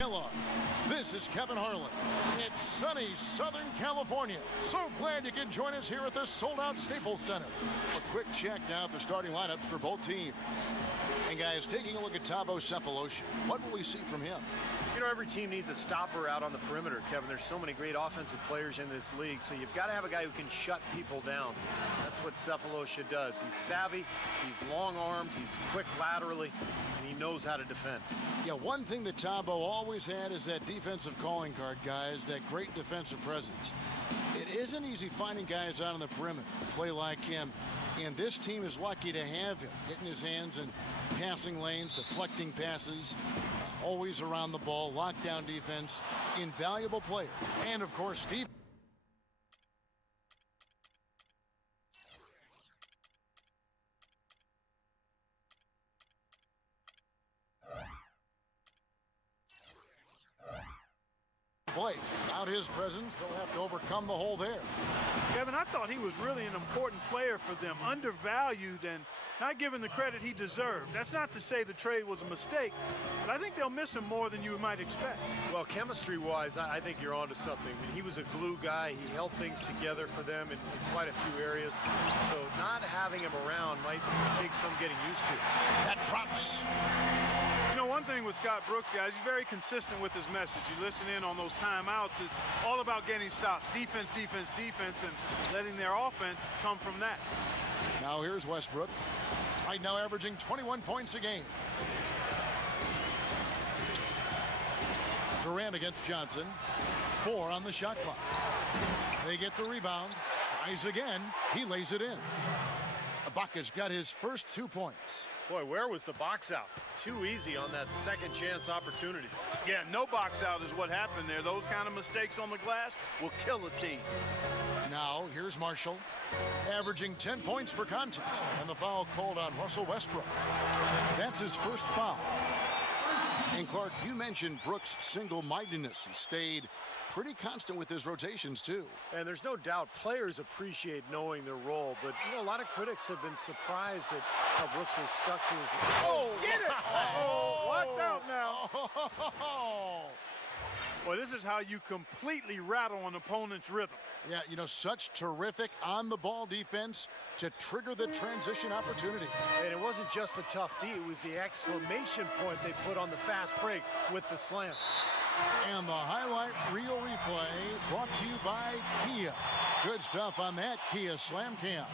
Hello, this is Kevin Harlan. It's sunny Southern California. So glad you can join us here at the sold-out Staples Center. A quick check now at the starting lineups for both teams. And guys, taking a look at Thabo Sefolosha, what will we see from him? You know, every team needs a stopper out on the perimeter, Kevin. There's so many great offensive players in this league, so you've got to have a guy who can shut people down. That's what Sefolosha does. He's savvy, he's long-armed, he's quick laterally, and he knows how to defend. Yeah, one thing that Thabo always had is that defensive calling card, guys, that great defensive presence. It isn't easy finding guys out on the perimeter to play like him, and this team is lucky to have him, getting his hands in passing lanes, deflecting passes, always around the ball, lockdown defense, invaluable player. And, of course, Steve. Blake, without his presence, they'll have to overcome the hole there. Kevin, I thought he was really an important player for them, undervalued and not given the credit he deserved. That's not to say the trade was a mistake, but I think they'll miss him more than you might expect. Well, chemistry-wise, I think you're onto something. I mean, he was a glue guy. He held things together for them in quite a few areas. So not having him around might take some getting used to. That drops. You know, one thing with Scott Brooks, guys, he's very consistent with his message. You listen in on those timeouts, it's all about getting stops. Defense, defense, defense, and letting their offense come from that. Now here's Westbrook. Right now averaging 21 points a game. Durant against Johnson. 4 on the shot clock. They get the rebound. Tries again. He lays it in. Ibaka's got his first 2 points. Boy, where was the box out? Too easy on that second chance opportunity. Yeah, no box out is what happened there. Those kind of mistakes on the glass will kill a team. Now, here's Marshall, averaging 10 points per contest, and the foul called on Russell Westbrook. That's his first foul. And Clark, you mentioned Brooks' single-mindedness. He stayed pretty constant with his rotations, too. And there's no doubt players appreciate knowing their role, but, you know, a lot of critics have been surprised at how Brooks has stuck to his... Oh, get it! Oh, watch out now. Well, this is how you completely rattle an opponent's rhythm. Yeah, you know, such terrific on-the-ball defense to trigger the transition opportunity. And it wasn't just the tough D, it was the exclamation point they put on the fast break with the slam. And the highlight reel replay brought to you by Kia. Good stuff on that Kia Slam Cam.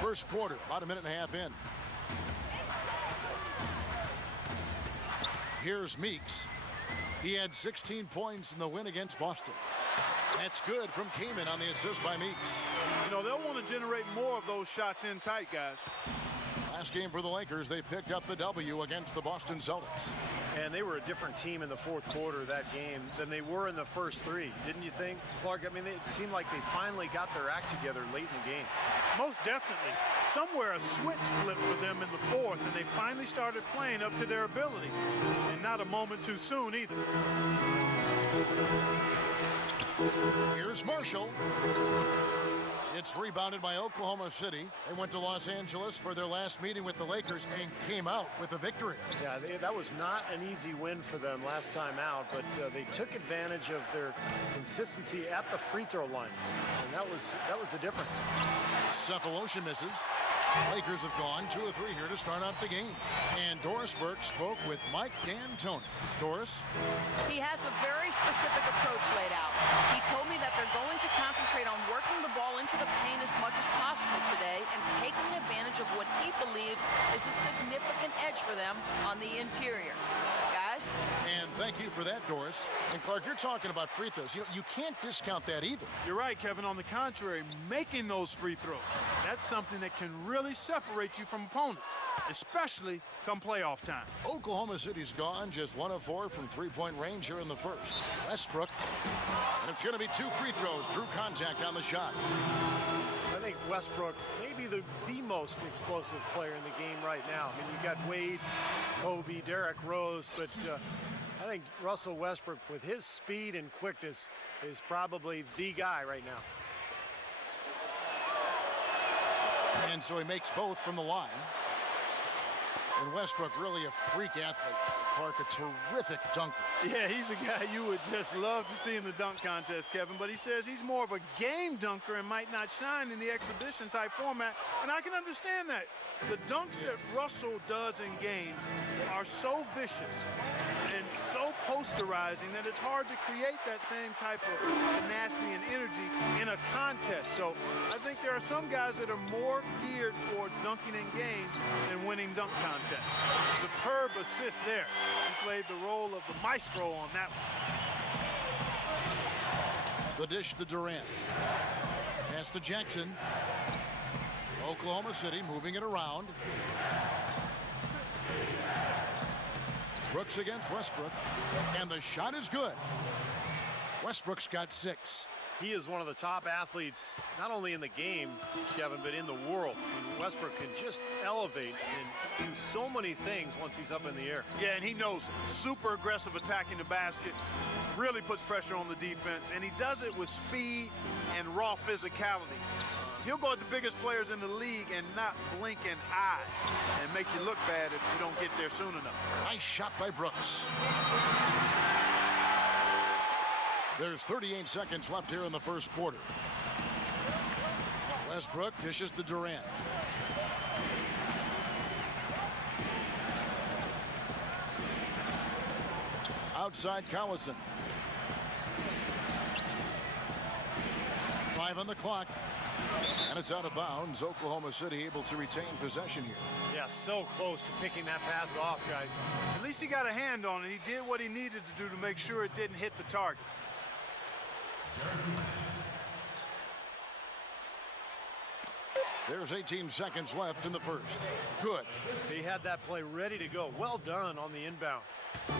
First quarter, about a minute and a half in. Here's Meeks. He had 16 points in the win against Boston. That's good from Kaman on the assist by Meeks. You know, they'll want to generate more of those shots in tight, guys. Last game for the Lakers, they picked up the W against the Boston Celtics. And they were a different team in the fourth quarter of that game than they were in the first 3, didn't you think, Clark? I mean, it seemed like they finally got their act together late in the game. Most definitely. Somewhere a switch flipped for them in the fourth, and they finally started playing up to their ability. And not a moment too soon either. Here's Marshall. It's rebounded by Oklahoma City. They went to Los Angeles for their last meeting with the Lakers and came out with a victory. Yeah, that was not an easy win for them last time out, but they took advantage of their consistency at the free throw line, and that was the difference. Sefolosha misses. Lakers have gone 2 of 3 here to start out the game. And Doris Burke spoke with Mike D'Antoni. Doris? He has a very specific approach laid out. He told me that they're going to concentrate on working the ball into the paint as much as possible today and taking advantage of what he believes is a significant edge for them on the interior. Guys? And thank you for that, Doris. And Clark, you're talking about free throws. You know, you can't discount that either. You're right, Kevin. On the contrary, making those free throws, that's something that can really separate you from opponents, especially come playoff time. Oklahoma City's gone just 1 of 4 from three-point range here in the first. Westbrook. And it's going to be 2 free throws. Drew contact on the shot. I think Westbrook may be the most explosive player in the game right now. I mean, you got Wade, Kobe, Derrick Rose, but I think Russell Westbrook, with his speed and quickness, is probably the guy right now. And so he makes both from the line. And Westbrook, really a freak athlete. Clark, a terrific dunker. Yeah, he's a guy you would just love to see in the dunk contest, Kevin. But he says he's more of a game dunker and might not shine in the exhibition type format. And I can understand that. The dunks that Russell does in games are so vicious and so posterizing that it's hard to create that same type of tenacity and energy in a contest. So I think there are some guys that are more geared towards dunking in games than winning dunk contests. Superb assist there. He played the role of the maestro on that one. The dish to Durant. Pass to Jackson. Oklahoma City moving it around. Brooks against Westbrook. And the shot is good. Westbrook's got 6. He is one of the top athletes, not only in the game, Kevin, but in the world. I mean, Westbrook can just elevate and do so many things once he's up in the air. Yeah, and he knows it. Super aggressive attacking the basket. Really puts pressure on the defense. And he does it with speed and raw physicality. He'll go at the biggest players in the league and not blink an eye and make you look bad if you don't get there soon enough. Nice shot by Brooks. There's 38 seconds left here in the first quarter. Westbrook dishes to Durant. Outside Collison. 5 on the clock. And it's out of bounds. Oklahoma City able to retain possession here. Yeah, so close to picking that pass off, guys. At least he got a hand on it. He did what he needed to do to make sure it didn't hit the target. There's 18 seconds left in the first. Good. He had that play ready to go. Well done on the inbound.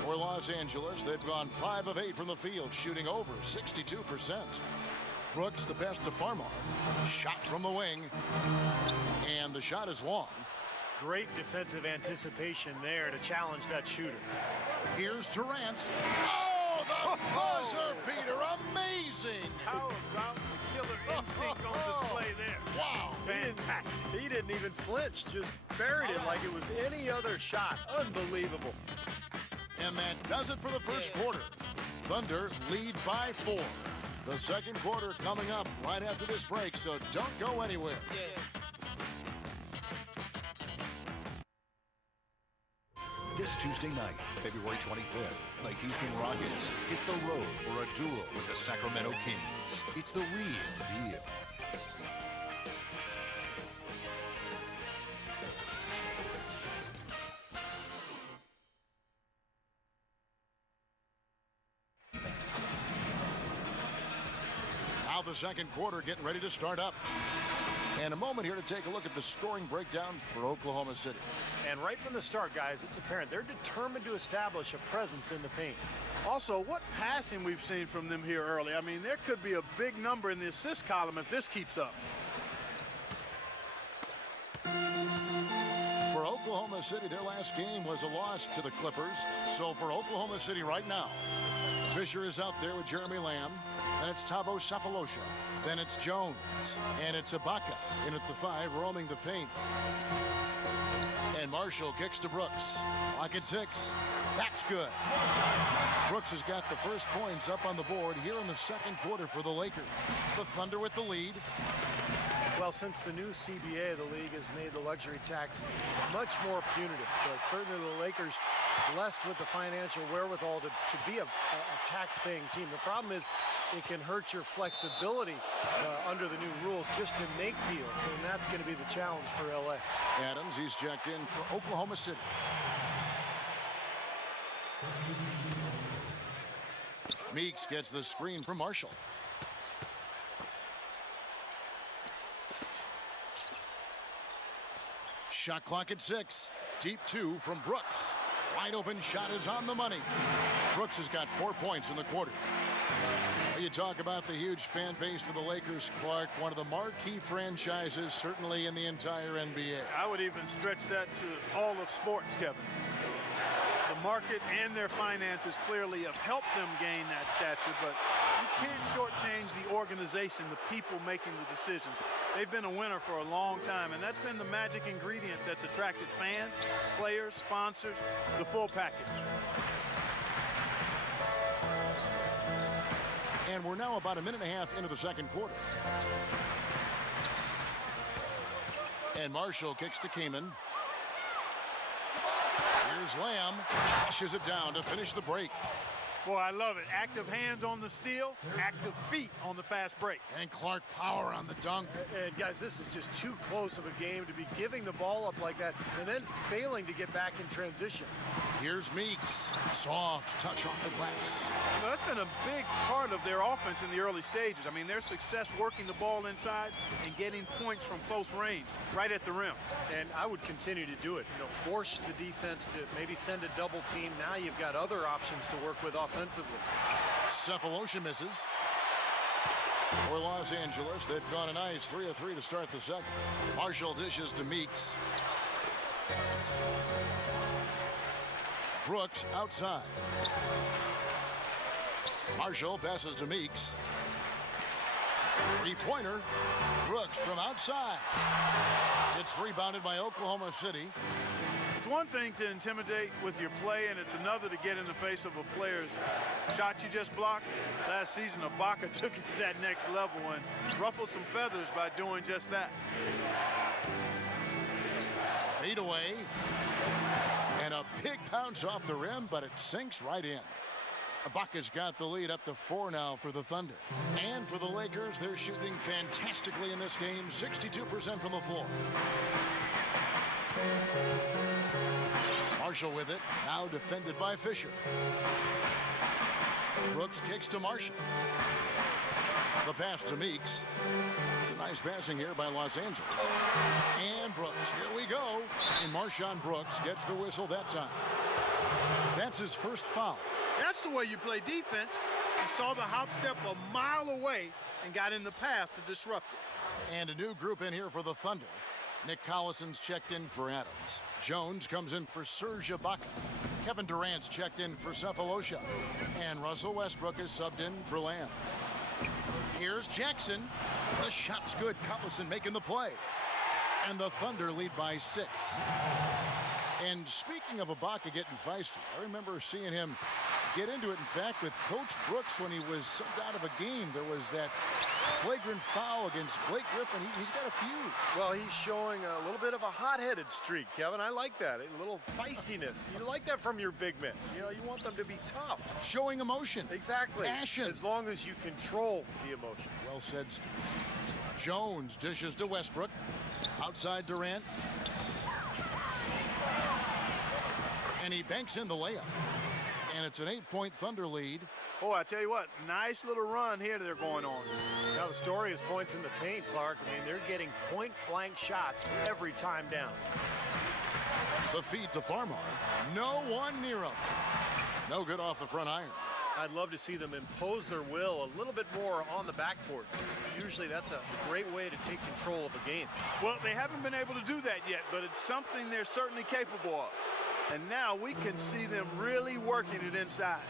For Los Angeles, they've gone 5 of 8 from the field, shooting over 62%. Brooks, the pass to Farmar. Shot from the wing. And the shot is long. Great defensive anticipation there to challenge that shooter. Here's Durant. Oh, the buzzer beater. Amazing. How about the killer instinct on display there? Wow. Fantastic. He didn't even flinch, just buried it like it was any other shot. Unbelievable. And that does it for the first quarter. Thunder lead by 4. The second quarter coming up right after this break, so don't go anywhere. This Tuesday night, February 25th, the Houston Rockets hit the road for a duel with the Sacramento Kings. It's the real deal. Now the second quarter getting ready to start up. And a moment here to take a look at the scoring breakdown for Oklahoma City. And right from the start, guys, it's apparent they're determined to establish a presence in the paint. Also, what passing we've seen from them here early. I mean, there could be a big number in the assist column if this keeps up. For Oklahoma City, their last game was a loss to the Clippers. So for Oklahoma City right now, Fisher is out there with Jeremy Lamb. Then it's Thabo Sefolosha. Then it's Jones. And it's Ibaka in at the 5, roaming the paint. And Marshall kicks to Brooks. Lock at 6. That's good. Brooks has got the first points up on the board here in the second quarter for the Lakers. The Thunder with the lead. Well, since the new CBA, the league has made the luxury tax much more punitive. But certainly the Lakers blessed with the financial wherewithal to be a tax-paying team. The problem is it can hurt your flexibility under the new rules just to make deals, and that's going to be the challenge for LA. Adams, he's checked in for Oklahoma City. Meeks gets the screen from Marshall. Shot clock at 6. Deep 2 from Brooks. Wide open shot is on the money. Brooks has got 4 points in the quarter. You talk about the huge fan base for the Lakers, Clark. One of the marquee franchises, certainly in the entire NBA. I would even stretch that to all of sports, Kevin. The market and their finances clearly have helped them gain that stature, but you can't shortchange the organization, the people making the decisions. They've been a winner for a long time, and that's been the magic ingredient that's attracted fans, players, sponsors, the full package. And we're now about a minute and a half into the second quarter. And Marshall kicks to Kamen. Here's Lamb, flushes it down to finish the break. Boy, I love it. Active hands on the steal, active feet on the fast break. And Clark power on the dunk. And guys, this is just too close of a game to be giving the ball up like that and then failing to get back in transition. Here's Meeks, soft touch off the glass. You know, that's been a big part of their offense in the early stages. I mean, their success working the ball inside and getting points from close range, right at the rim. And I would continue to do it. You know, force the defense to maybe send a double team. Now you've got other options to work with offensively. Cephalosha misses. For Los Angeles, they've gone a nice 3 of 3 to start the second. Marshall dishes to Meeks. Brooks outside. Marshall passes to Meeks. Three-pointer. Brooks from outside. It's rebounded by Oklahoma City. It's one thing to intimidate with your play, and it's another to get in the face of a player's shot you just blocked. Last season, Ibaka took it to that next level and ruffled some feathers by doing just that. Fade away. And a big bounce off the rim, but it sinks right in. Ibaka's got the lead up to 4 now for the Thunder. And for the Lakers, they're shooting fantastically in this game, 62% from the floor. Marshall with it, now defended by Fisher. Brooks kicks to Marshall. The pass to Meeks. It's a nice passing here by Los Angeles. And Brooks, here we go. And Marshawn Brooks gets the whistle that time. That's his first foul. That's the way you play defense. You saw the hop step a mile away and got in the path to disrupt it. And a new group in here for the Thunder. Nick Collison's checked in for Adams. Jones comes in for Serge Ibaka. Kevin Durant's checked in for Cephalosha. And Russell Westbrook is subbed in for Lamb. Here's Jackson. The shot's good. Collison making the play. And the Thunder lead by 6. And speaking of Ibaka getting feisty, I remember seeing him get into it. In fact, with Coach Brooks when he was subbed out of a game, there was that flagrant foul against Blake Griffin. He's got a few. Well, he's showing a little bit of a hot-headed streak, Kevin. I like that. A little feistiness. You like that from your big men. You know, you want them to be tough. Showing emotion. Exactly. Passion. As long as you control the emotion. Well said, Steve. Jones dishes to Westbrook. Outside Durant. And he banks in the layup. And it's an 8-point Thunder lead. Oh, I tell you what, nice little run here they're going on. Now the story is points in the paint, Clark. I mean, they're getting point-blank shots every time down. The feed to Farmar. No one near him. No good off the front iron. I'd love to see them impose their will a little bit more on the backcourt. Usually that's a great way to take control of a game. Well, they haven't been able to do that yet, but it's something they're certainly capable of. And now we can see them really working it inside.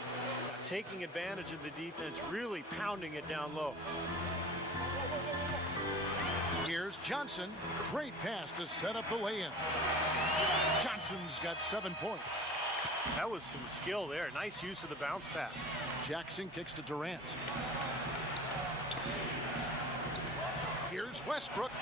Taking advantage of the defense, really pounding it down low. Here's Johnson. Great pass to set up the lay-in. Johnson's got 7 points. That was some skill there. Nice use of the bounce pass. Jackson kicks to Durant. Here's Westbrook.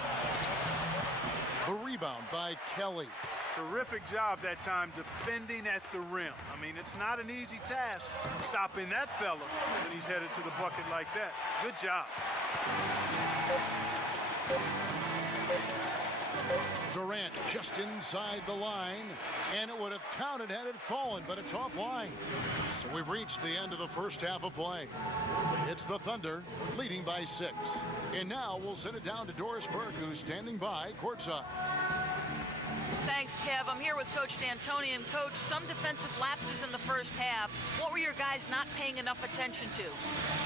The rebound by Kelly. Terrific job that time defending at the rim. I mean, it's not an easy task stopping that fella when he's headed to the bucket like that. Good job. Durant just inside the line, and it would have counted had it fallen, but it's offline. So we've reached the end of the first half of play. It's the Thunder leading by 6. And now we'll send it down to Doris Burke, who's standing by courtside. Thanks, Kev. I'm here with Coach D'Antoni. And Coach, some defensive lapses in the first half. What were your guys not paying enough attention to?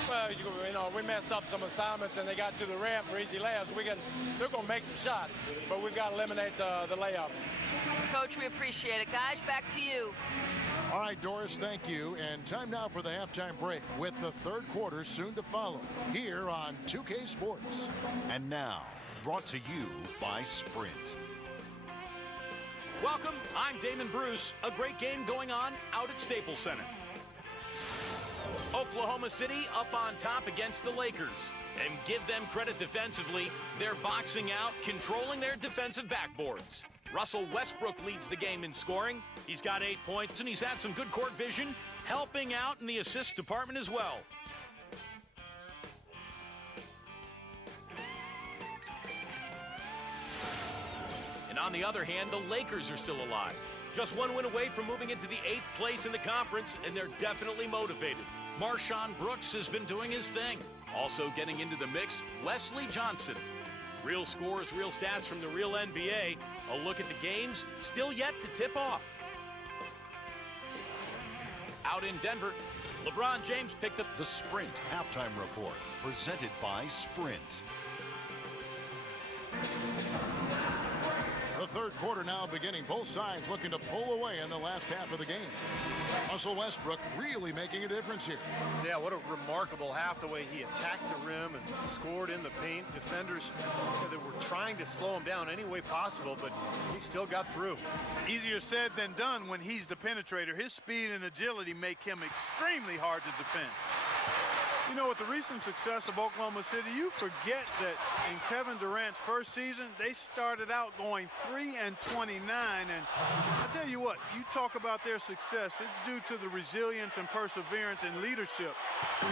Well, you know, we messed up some assignments and they got to the rim for easy layups. They're going to make some shots, but we've got to eliminate the layups. Coach, we appreciate it. Guys, back to you. All right, Doris, thank you. And time now for the halftime break with the third quarter soon to follow here on 2K Sports. And now, brought to you by Sprint. Welcome, I'm Damon Bruce. A great game going on out at Staples Center. Oklahoma City up on top against the Lakers. And give them credit defensively, they're boxing out, controlling their defensive backboards. Russell Westbrook leads the game in scoring. He's got 8 points, and he's had some good court vision, helping out in the assist department as well. And on the other hand, the Lakers are still alive. Just one win away from moving into the 8th place in the conference, and they're definitely motivated. Marshawn Brooks has been doing his thing. Also getting into the mix, Wesley Johnson. Real scores, real stats from the real NBA. A look at the games, still yet to tip off. Out in Denver, LeBron James picked up The Sprint Halftime Report, presented by Sprint. The third quarter now beginning. Both sides looking to pull away in the last half of the game. Russell Westbrook really making a difference here. Yeah, what a remarkable half, the way he attacked the rim and scored in the paint. Defenders that were trying to slow him down any way possible, but he still got through. Easier said than done when he's the penetrator. His speed and agility make him extremely hard to defend. You know, with the recent success of Oklahoma City, you forget that in Kevin Durant's first season, they started out going 3-29. And I tell you what, you talk about their success, it's due to the resilience and perseverance and leadership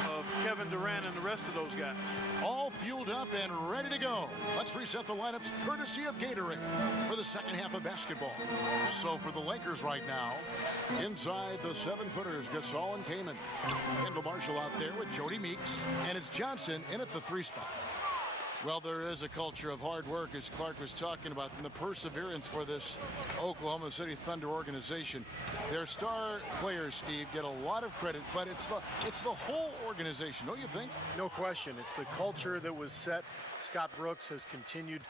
of Kevin Durant and the rest of those guys. All fueled up and ready to go. Let's reset the lineups courtesy of Gatorade for the second half of basketball. So for the Lakers right now, inside the 7-footers, Gasol and Kaman. Kendall Marshall out there with Jody Meeks, and it's Johnson in at the 3 spot. Well, there is a culture of hard work, as Clark was talking about, and the perseverance for this Oklahoma City Thunder organization. Their star players, Steve, get a lot of credit, but it's the whole organization, don't you think? No question. It's the culture that was set. Scott Brooks has continued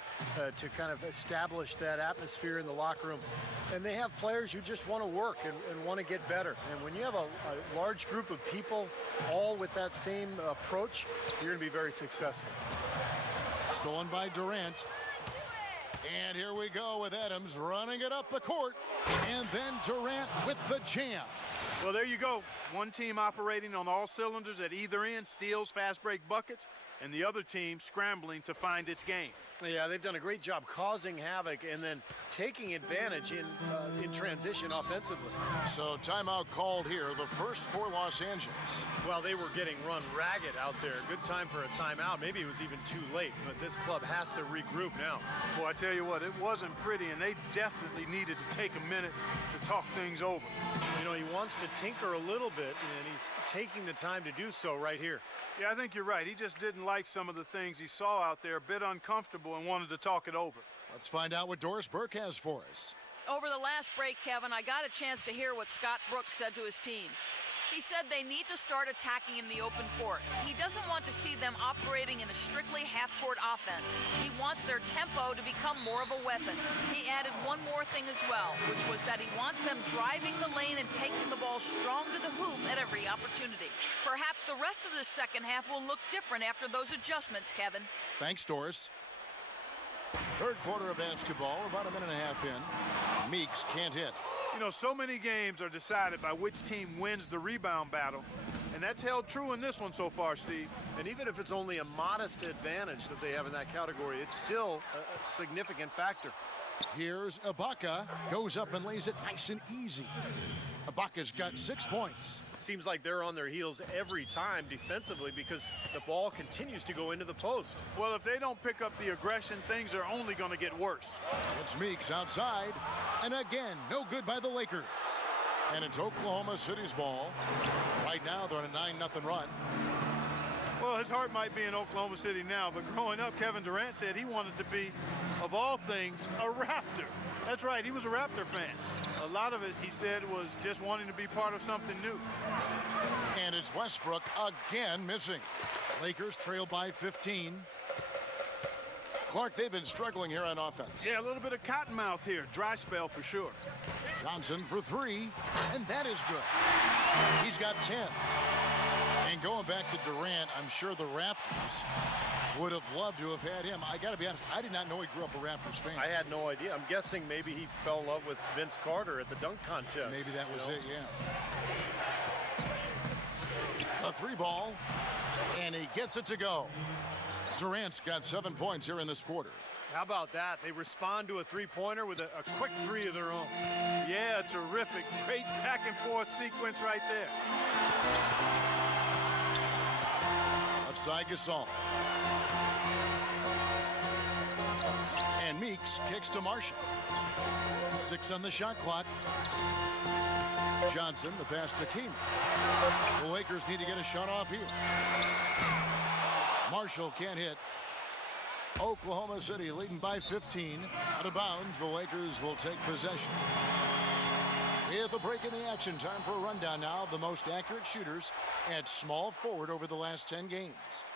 to kind of establish that atmosphere in the locker room. And they have players who just want to work and want to get better. And when you have a large group of people all with that same approach, you're going to be very successful. Stolen by Durant. And here we go with Adams running it up the court. And then Durant with the jam. Well, there you go. One team operating on all cylinders at either end, steals, fast break buckets, and the other team scrambling to find its game. Yeah, they've done a great job causing havoc and then taking advantage in transition offensively. So timeout called here, the first for Los Angeles. Well, they were getting run ragged out there. Good time for a timeout. Maybe it was even too late, but this club has to regroup now. Well, I tell you what, it wasn't pretty, and they definitely needed to take a minute to talk things over. You know, he wants to tinker a little bit, and he's taking the time to do so right here. Yeah, I think you're right. He just didn't like some of the things he saw out there, a bit uncomfortable, and wanted to talk it over. Let's find out what Doris Burke has for us. Over the last break, Kevin, I got a chance to hear what Scott Brooks said to his team. He said they need to start attacking in the open court. He doesn't want to see them operating in a strictly half-court offense. He wants their tempo to become more of a weapon. He added one more thing as well, which was that he wants them driving the lane and taking the ball strong to the hoop at every opportunity. Perhaps the rest of the second half will look different after those adjustments, Kevin. Thanks, Doris. Third quarter of basketball, about a minute and a half in. Meeks can't hit. You know, so many games are decided by which team wins the rebound battle, and that's held true in this one so far, Steve. And even if it's only a modest advantage that they have in that category, it's still a significant factor. Here's Ibaka, goes up and lays it nice and easy. Ibaka's got 6 points. Seems like they're on their heels every time defensively because the ball continues to go into the post. Well, if they don't pick up the aggression, things are only going to get worse. It's Meeks outside, and again, no good by the Lakers. And it's Oklahoma City's ball. Right now, they're on a 9-0 run. Well, his heart might be in Oklahoma City now, but growing up, Kevin Durant said he wanted to be, of all things, a Raptor. That's right, he was a Raptor fan. A lot of it, he said, was just wanting to be part of something new. And it's Westbrook again missing. Lakers trail by 15. Clark, they've been struggling here on offense. Yeah, a little bit of cottonmouth here. Dry spell for sure. Johnson for three, and that is good. He's got 10. And going back to Durant, I'm sure the Raptors would have loved to have had him. I got to be honest, I did not know he grew up a Raptors fan. I had no idea. I'm guessing maybe he fell in love with Vince Carter at the dunk contest. Maybe that was it, yeah. A three ball, and he gets it to go. Durant's got 7 points here in this quarter. How about that? They respond to a three-pointer with a quick three of their own. Yeah, terrific. Great back-and-forth sequence right there. Offside Gasol. And Meeks kicks to Marshall. 6 on the shot clock. Johnson, the pass to King. The Lakers need to get a shot off here. Marshall can't hit. Oklahoma City leading by 15. Out of bounds, the Lakers will take possession. With a break in the action, time for a rundown now of the most accurate shooters at small forward over the last 10 games.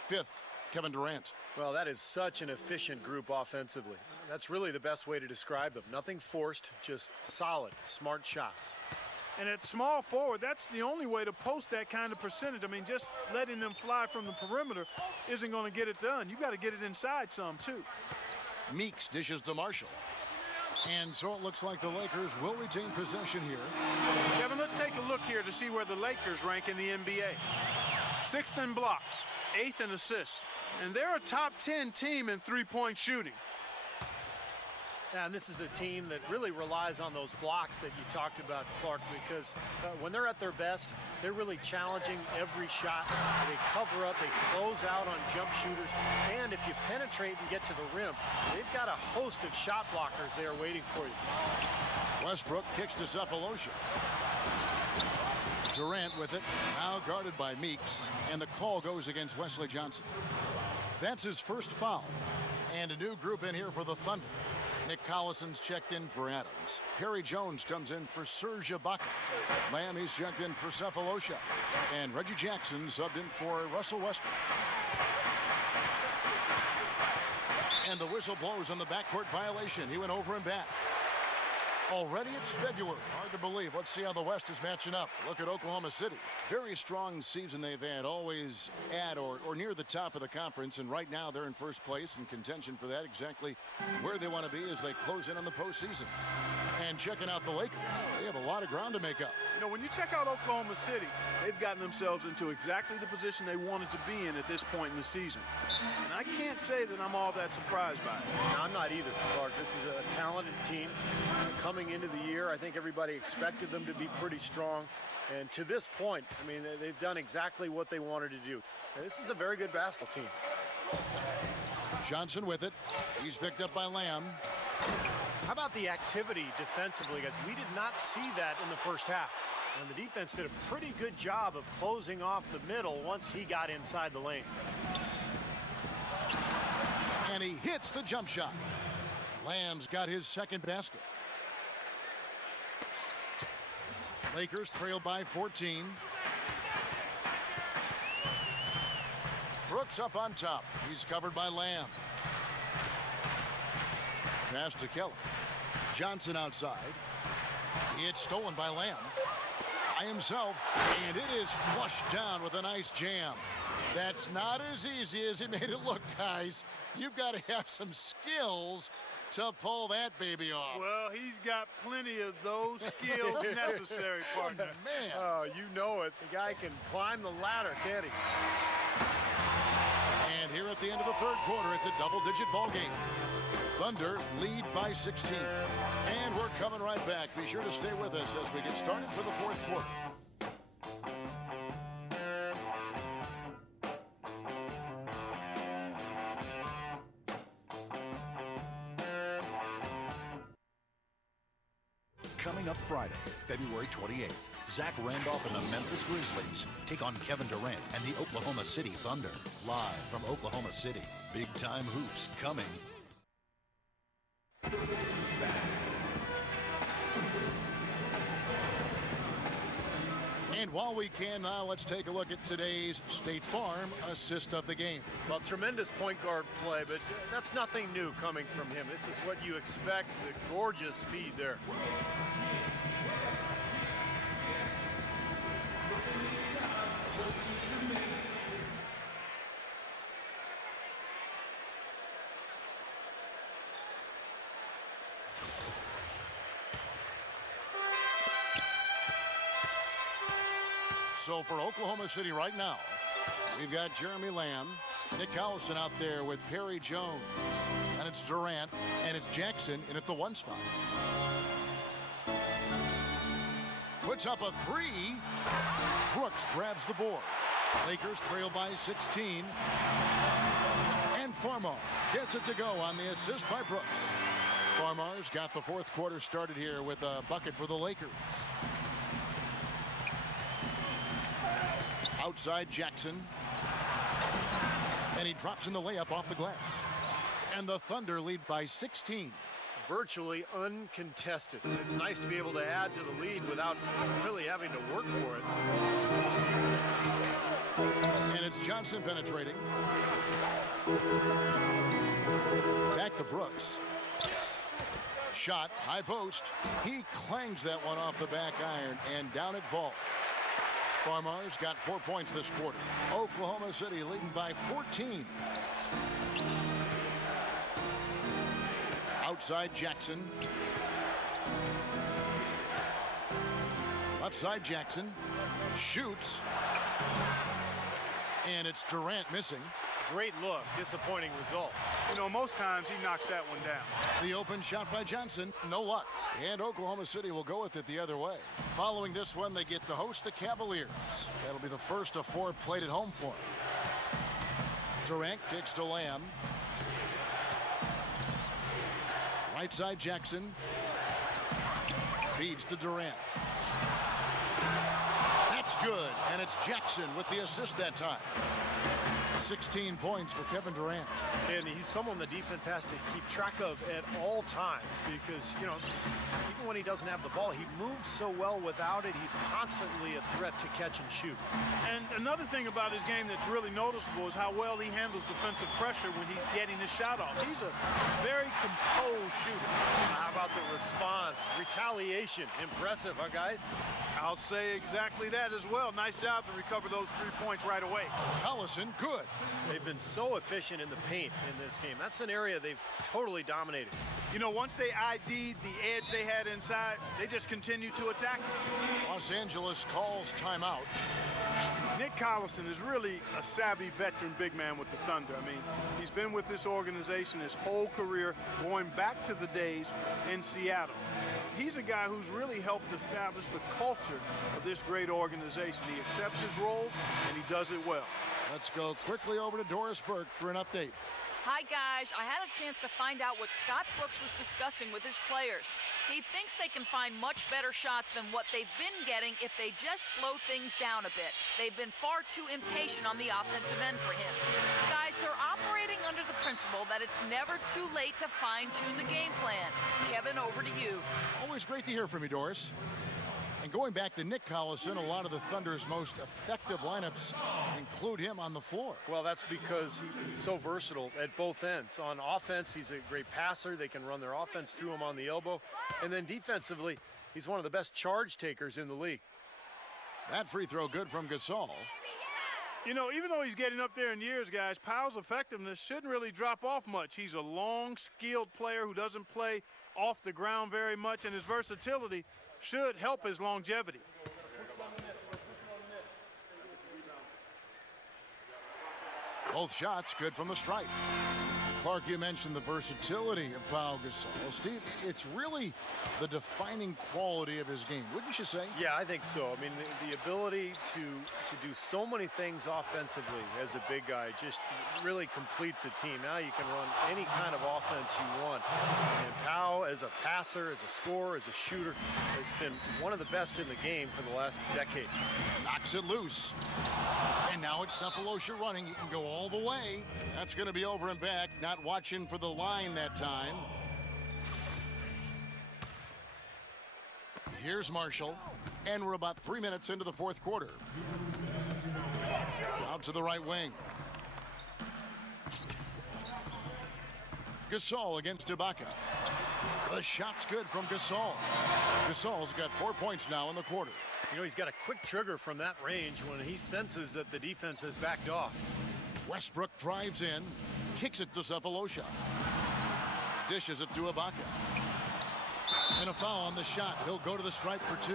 Fifth, Kevin Durant. Well, that is such an efficient group offensively. That's really the best way to describe them. Nothing forced, just solid, smart shots. And at small forward, that's the only way to post that kind of percentage. I mean, just letting them fly from the perimeter isn't going to get it done. You've got to get it inside some, too. Meeks dishes to Marshall. And so it looks like the Lakers will retain possession here. Kevin, let's take a look here to see where the Lakers rank in the NBA. 6th in blocks, 8th in assists, and they're a top 10 team in three-point shooting. And this is a team that really relies on those blocks that you talked about, Clark, because when they're at their best, they're really challenging every shot. They cover up, they close out on jump shooters, and if you penetrate and get to the rim, they've got a host of shot blockers there waiting for you. Westbrook kicks to Cephalosha. Durant with it, now guarded by Meeks, and the call goes against Wesley Johnson. That's his first foul, and a new group in here for the Thunder. Nick Collison's checked in for Adams. Perry Jones comes in for Serge Ibaka. Miami's checked in for Cephalosha. And Reggie Jackson subbed in for Russell Westbrook. And the whistle blows on the backcourt violation. He went over and back. Already it's February. Hard to believe. Let's see how the West is matching up. Look at Oklahoma City. Very strong season they've had. Always at or near the top of the conference. And right now they're in first place in contention for that. Exactly where they want to be as they close in on the postseason. And checking out the Lakers. They have a lot of ground to make up. You know, when you check out Oklahoma City, they've gotten themselves into exactly the position they wanted to be in at this point in the season. And I can't say that I'm all that surprised by it. No, I'm not either, Clark. This is a talented team. Coming into the year, I think everybody expected them to be pretty strong. And to this point, I mean, they've done exactly what they wanted to do. And this is a very good basketball team. Johnson with it. He's picked up by Lamb. How about the activity defensively, guys? We did not see that in the first half. And the defense did a pretty good job of closing off the middle once he got inside the lane. And he hits the jump shot. Lamb's got his second basket. Lakers trail by 14. Brooks up on top. He's covered by Lamb. Pass to Keller. Johnson outside. It's stolen by Lamb. By himself. And it is flushed down with a nice jam. That's not as easy as he made it look, guys. You've got to have some skills to pull that baby off. Well, he's got plenty of those skills necessary, partner. Man. Oh, you know it. The guy can climb the ladder, can't he? And here at the end of the third quarter, it's a double-digit ball game. Thunder lead by 16. And we're coming right back. Be sure to stay with us as we get started for the fourth quarter. Coming up Friday, February 28th, Zach Randolph and the Memphis Grizzlies take on Kevin Durant and the Oklahoma City Thunder. Live from Oklahoma City. Big time hoops coming. And while we can now, let's take a look at today's State Farm assist of the game. Well, tremendous point guard play, but that's nothing new coming from him. This is what you expect, the gorgeous feed there. So for Oklahoma City right now, we've got Jeremy Lamb, Nick Collison out there with Perry Jones. And it's Durant, and it's Jackson in at the 1 spot. Puts up a 3. Brooks grabs the board. Lakers trail by 16. And Farmar gets it to go on the assist by Brooks. Farmar's got the 4th quarter started here with a bucket for the Lakers. Outside Jackson. And he drops in the layup off the glass. And the Thunder lead by 16. Virtually uncontested. It's nice to be able to add to the lead without really having to work for it. And it's Johnson penetrating. Back to Brooks. Shot, high post. He clangs that one off the back iron, and down it falls. Farmar's got 4 points this quarter. Oklahoma City leading by 14. Outside Jackson. Left side Jackson. Shoots. And it's Durant missing. Great look, disappointing result. You know, most times he knocks that one down. The open shot by Johnson, no luck. And Oklahoma City will go with it the other way. Following this one, they get to host the Cavaliers. That'll be the first of 4 played at home for them. Durant kicks to Lamb. Right side Jackson. Feeds to Durant. That's good, and it's Jackson with the assist that time. 16 points for Kevin Durant. And he's someone the defense has to keep track of at all times because, you know, even when he doesn't have the ball, he moves so well without it. He's constantly a threat to catch and shoot. And another thing about his game that's really noticeable is how well he handles defensive pressure when he's getting his shot off. He's a very composed shooter. How about the response? Retaliation. Impressive, huh, guys? I'll say exactly that as well. Nice job to recover those 3 points right away. Collison, good. They've been so efficient in the paint in this game. That's an area they've totally dominated. You know, once they ID'd the edge they had inside, they just continued to attack. Los Angeles calls timeout. Nick Collison is really a savvy veteran big man with the Thunder. I mean, he's been with this organization his whole career, going back to the days in Seattle. He's a guy who's really helped establish the culture of this great organization. He accepts his role, and he does it well. Let's go quickly over to Doris Burke for an update. Hi, guys. I had a chance to find out what Scott Brooks was discussing with his players. He thinks they can find much better shots than what they've been getting if they just slow things down a bit. They've been far too impatient on the offensive end for him. Guys, they're operating under the principle that it's never too late to fine-tune the game plan. Kevin, over to you. Always great to hear from you, Doris. And going back to Nick Collison, a lot of the Thunder's most effective lineups include him on the floor. Well, that's because he's so versatile at both ends. On offense, he's a great passer. They can run their offense through him on the elbow. And then defensively, he's one of the best charge takers in the league. That free throw good from Gasol. You know, even though he's getting up there in years, guys, Powell's effectiveness shouldn't really drop off much. He's a long, skilled player who doesn't play off the ground very much, and his versatility should help his longevity. Both shots good from the stripe. Clark, you mentioned the versatility of Pau Gasol. Steve, it's really the defining quality of his game, wouldn't you say? Yeah, I think so. I mean, the ability to do so many things offensively as a big guy just really completes a team. Now you can run any kind of offense you want. And Pau, as a passer, as a scorer, as a shooter, has been one of the best in the game for the last decade. Knocks it loose. And now it's Cephalosha running. He can go all the way. That's going to be over and back. Not watching for the line that time. Here's Marshall. And we're about 3 minutes into the fourth quarter. Out to the right wing. Gasol against Ibaka. The shot's good from Gasol. Gasol's got 4 points now in the quarter. You know, he's got a quick trigger from that range when he senses that the defense has backed off. Westbrook drives in, kicks it to Cephalosha. Dishes it to Ibaka. And a foul on the shot. He'll go to the stripe for 2.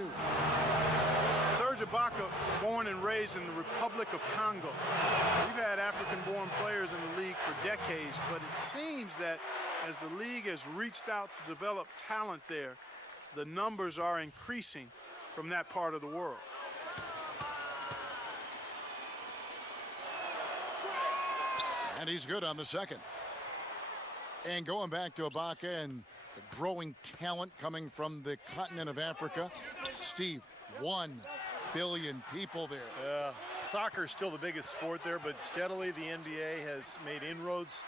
Serge Ibaka, born and raised in the Republic of Congo. We've had African-born players in the league for decades, but it seems that as the league has reached out to develop talent there, the numbers are increasing from that part of the world. And he's good on the second. And going back to Ibaka and the growing talent coming from the continent of Africa. Steve, 1 billion people there. Soccer is still the biggest sport there, but steadily the NBA has made inroads,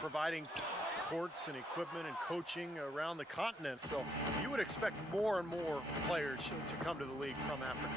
providing courts and equipment and coaching around the continent. So you would expect more and more players to come to the league from Africa.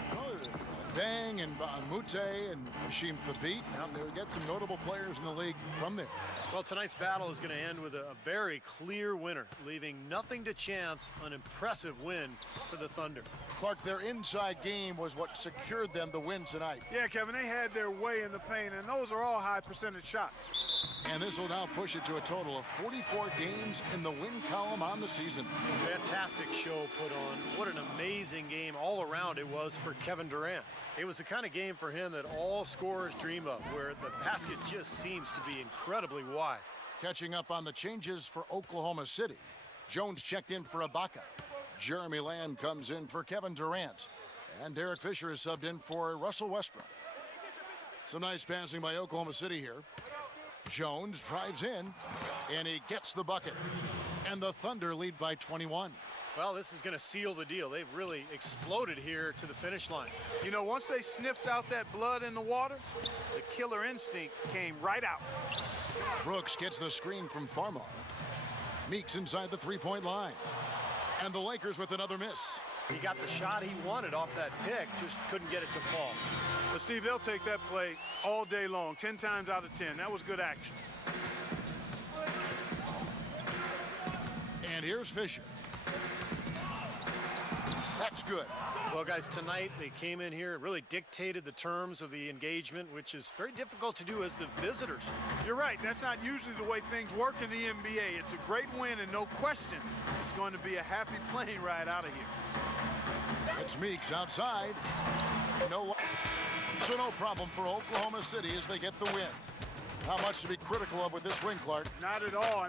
Bang and Mute and Hashim Thabit. And they get some notable players in the league from there. Well, tonight's battle is going to end with a very clear winner, leaving nothing to chance. An impressive win for the Thunder. Clark, their inside game was what secured them the win tonight. Yeah, Kevin, they had their way in the paint, and those are all high percentage shots. And this will now push it to a total of 44 games in the win column on the season. Fantastic show put on. What an amazing game all around it was for Kevin Durant. It was the kind of game for him that all scorers dream of, where the basket just seems to be incredibly wide. Catching up on the changes for Oklahoma City. Jones checked in for Ibaka. Jeremy Lamb comes in for Kevin Durant. And Derek Fisher is subbed in for Russell Westbrook. Some nice passing by Oklahoma City here. Jones drives in, and he gets the bucket. And the Thunder lead by 21. Well, this is going to seal the deal. They've really exploded here to the finish line. You know, once they sniffed out that blood in the water, the killer instinct came right out. Brooks gets the screen from Farmar. Meeks inside the three-point line. And the Lakers with another miss. He got the shot he wanted off that pick, just couldn't get it to fall. But Steve, they'll take that play all day long, 10 times out of 10. That was good action. And here's Fisher. That's good. Well, guys, tonight they came in here and really dictated the terms of the engagement, which is very difficult to do as the visitors. You're right. That's not usually the way things work in the NBA. It's a great win, and no question, it's going to be a happy plane ride out of here. It's Meeks outside. So no problem for Oklahoma City as they get the win. How much to be critical of with this win, Clark? Not at all.